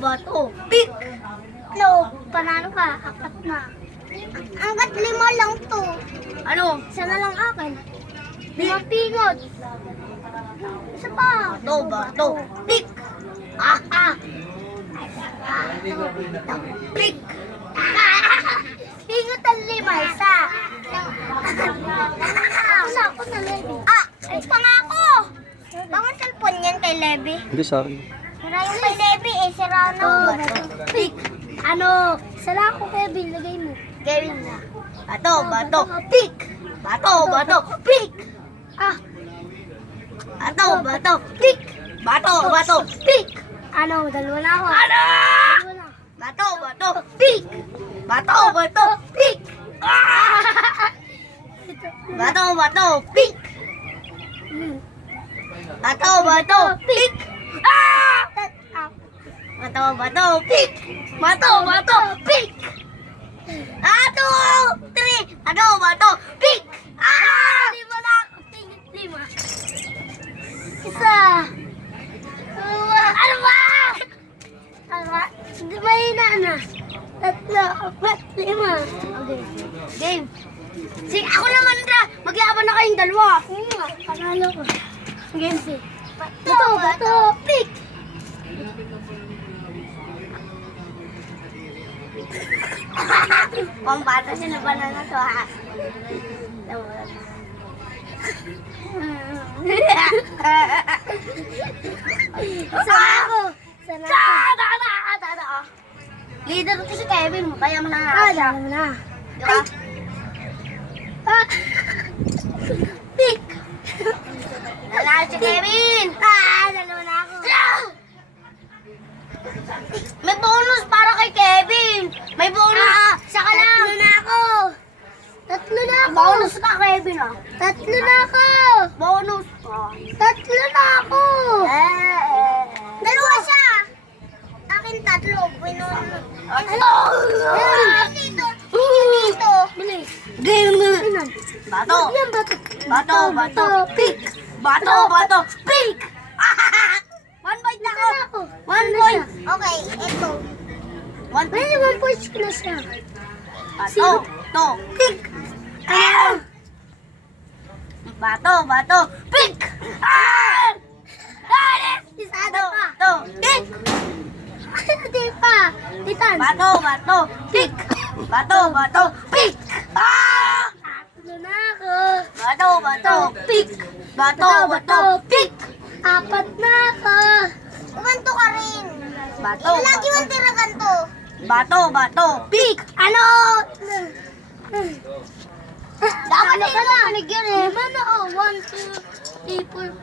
Bato. Pick! No, panalo ka. Apat na. Hanggat 5 lang to. Ano? Isa na lang akin. 5 pingot. Isa pa. Bato. Pick! Pick! Pingot ang 5, isa. Ako na, Levi. Ay, pangako. Bakit cellphone yan kay Levi? Hindi sa akin. Sira yung kay Levi eh, sira na. Pick! Ano? Sala ako, Kevin, lagay mo. Kevin na. Bato. Pick! Bato. Pick! Bato. Pick! Bato. Pick! Ano? Dalawa na ako. Ano? Dalawa na. Bato. Pick! Bato. Pick! Bato. Pick! Bato. Pick! Bato. Pick! Bato. Pick! 2, 3! Bato. Pick! 5 na! Pingit 5. Isa. Ano ba? Hindi mahina na. 3, 4, 5. Okay. Game. Sige, ako naman na. Maglaban na kayong dalawa. Panalo ko. Game. Bato. Pick! Pambata sinabanan na to ha. Sana ako. Leader ko si Kevin mo, kaya mo na siya. Dalawa na. Diba? Pick! Nanalo si Kevin! Dalawa na ako. May bonus para kay Kevin! May bonus! Saka lang! 3 na ako. 3 na ako. Bonus ka, Kevin ah! 3 na ako. Bonus! 3 na ako. Dalawa siya. Akin 3. Pinon. Ano? Dito. Dito. Bilis. Game! Pinon. Bato! Yan, bato. Bato! Pick! Bato! Pick! 1 point na ako! Ako. 1 point! Okay, ito. 1 point! May 1 point na siya. Bato! Pick! Bato! Pick! Isa na pa. Bato! Pick! Hindi pa. Titan. Bato! Pick! Bato! Pick! 3 na ako. Bato! Pick! Bato! Pick! 4 na ako. Umanto ka rin. Bato! Lagi mong tiragan to. Bato! Pick! Ano? Dapat na ka ito na. panig yun eh! 5 na oh. 1, 2, 3, 4,